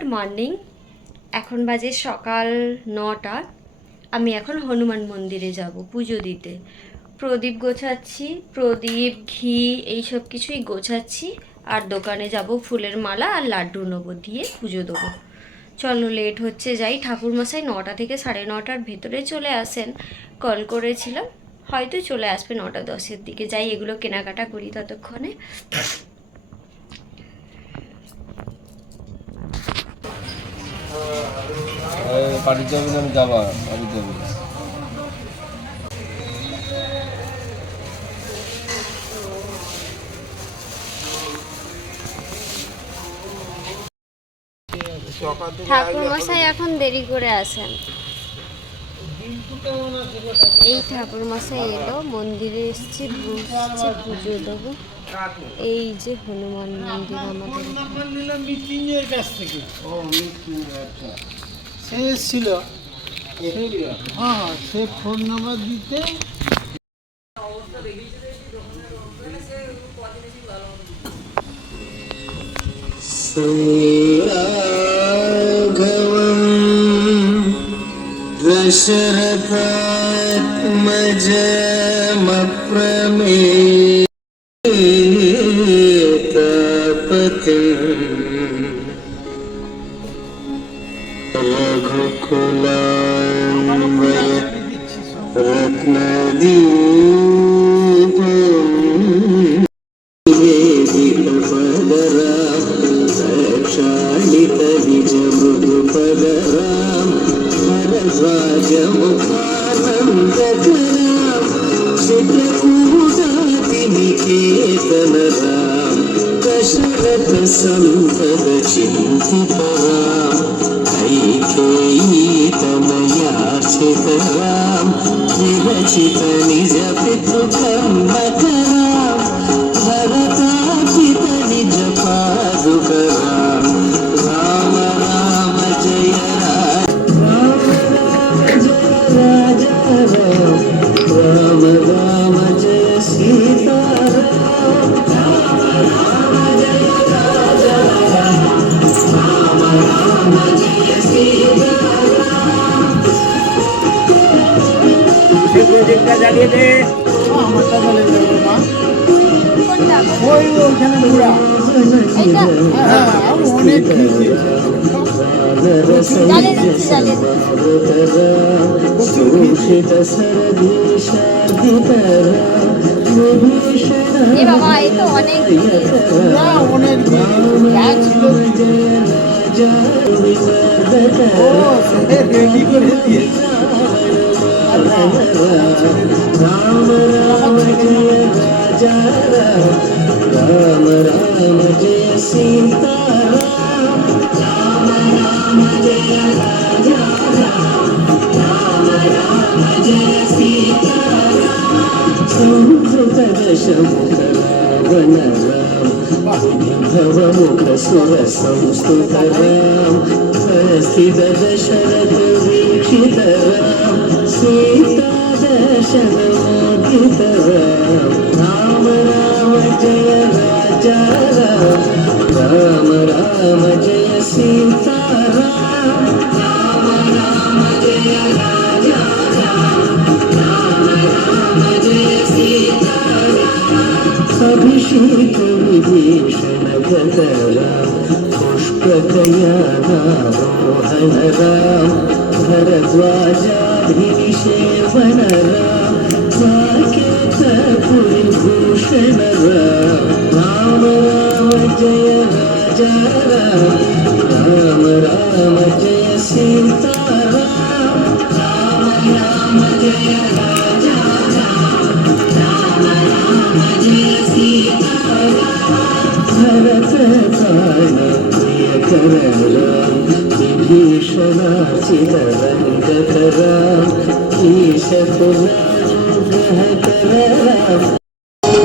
Good morning. এখন বাজে সকাল 9টা। আমি এখন হনুমান মন্দিরে যাব পুজো দিতে। প্রদীপ গোছাচ্ছি, প্রদীপ ঘি এইসব কিছুই গোছাচ্ছি। আর দোকানে যাব ফুলের মালা আর লাড্ডু নেবো, দিয়ে পুজো দেবো। চলো, লেট হচ্ছে, যাই। ঠাকুরমশাই 9টা থেকে 9:30টার ভেতরে চলে আসেন, কল করেছিলাম, হয়তো চলে আসবে 9:10-এর দিকে। যাই, এগুলো কেনাকাটা করি ততক্ষণে। বাড়ি যাবেন, আমি যাবা বাড়ি যাবেন। ঠাকুরমশাই এখন দেরি করে আসেন। এই ঠাকুরমশাই এলো, মন্দিরে এসছি, বসছে, পুজো দেবো। এই যে হনুমান মন্দির আমাদের। মৃত্যুঞ্জয়ের কাছ থেকে সে এসেছিল, হ্যাঁ, সে ফোন নাম্বার দিতে। संपद चिंतित तनयाचित राम विरचित निज पितृकर्म भरताचित निज पादुक राम राम राम जय राम राम राम जय सीता প্রজেক্টটা জ্বালিয়ে দে। আমারটা জ্বালিয়ে দেবো মা। ওই ওইখানে ঘোরা। হ্যাঁ, অনেক বাবা, এই তো অনেক অনেক ছিল। ও রেডি করে দিয়েছে। राम राम जय राजा राम राम जय सीता राम राम जय राजा राम राम जय सीता संस्कृत दशमुख रावण राम भव मुख सुर संस्कृत राम स्थित दशरथ वीक्षित राम सीता दर्शन मोदित राम राम जय राजा राम राम जय सीता राम राम जय राजा राम राम जय सीता अभिषेक विभीषण गत राम पुष्पकयारोहण राम भरद्वाजाभिषेवन राम साकेत पुरभूषण राम राम जय राजा राम राम जय सीता राम राम जय राजा राम राम जय सीता भरत प्रिय कर राम विभीषणाचित रंगत राम ईशपुरानुग्रह कर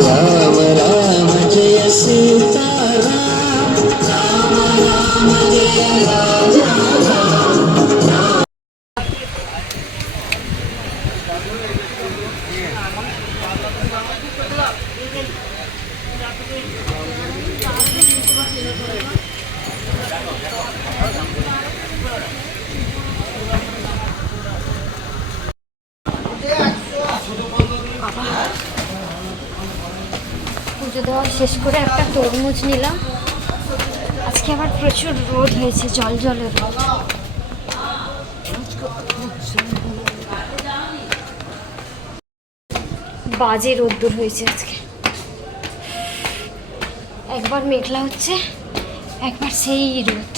राम राम जय सीता राम राम जय राजा পুজো দেওয়া শেষ করে একটা তরমুজ নিলাম। আজকে আবার প্রচুর রোদ হয়েছে, জল জলের রোদ। বাজে রোদ্দুর হয়েছে আজকে। একবার মেঘলা হচ্ছে, একবার সেই রোদ।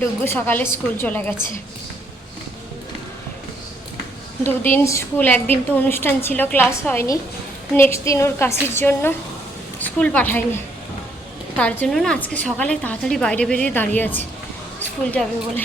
ডুগু সকালে স্কুল চলে গেছে। দুদিন স্কুল, একদিন তো অনুষ্ঠান ছিল, ক্লাস হয়নি। নেক্সট দিন ওর কাশির জন্য স্কুল পাঠায়নি। তার জন্য না আজকে সকালে তাড়াতাড়ি বাইরে বেরিয়ে দাঁড়িয়ে আছে স্কুল যাবে বলে।